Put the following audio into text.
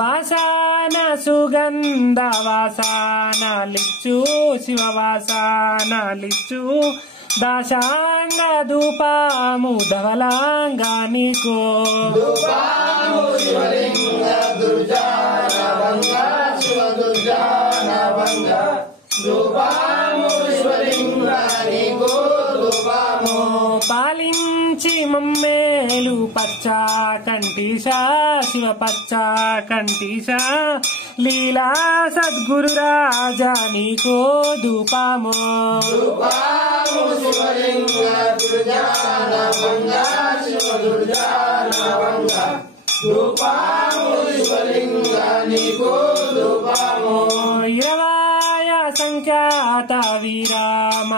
వాసన సుగంధ వాసనలిచ్చు శివ వాసనలిచ్చు దాశాంగ ధూపము ధవలాంగ నీకో పాలించి మమ్మేలు పచ్చ కంఠీశా శివ పచ్చ కంఠీశా లీలా సద్గురు రాజా నీకో ధూపమో ఇరవాయ సంఖ్యాత వీరామ